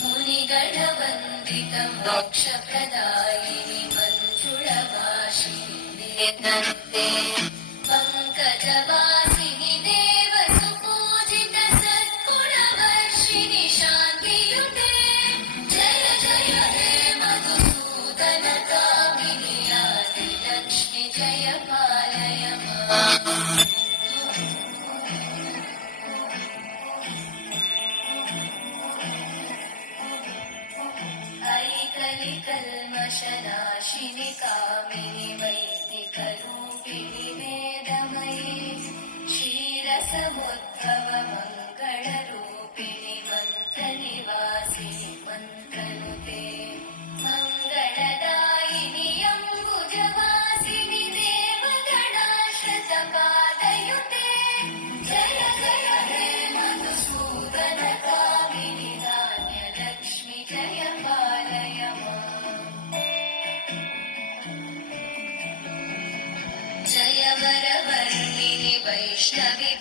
मुनिगणवन्दित मोक्षप्रदायिनि मञ्जुळभाषिनि नन्ते पङ्कजवासिनि देवसुपूजित सद्गुणवर्षिणि शान्तियुते जय जय हे मधुसूदन कामिनि आदिलक्ष्मि जय पालय माम् कल्मषनाशिनि कामिनि वैदिकरूपिणि वेदमयि क्षीरसमुद्भव मङ्गलरूपिणि मन्त्रनिवासिनि मन्त्रनुते मङ्गलदायिनि अम्बुजवासिनि देवगणाश्रितपादयुते जय जय हे मधुसूदन कामिनि धान्यलक्ष्मि जय पालय जय वरवर्णिनि वैष्णवि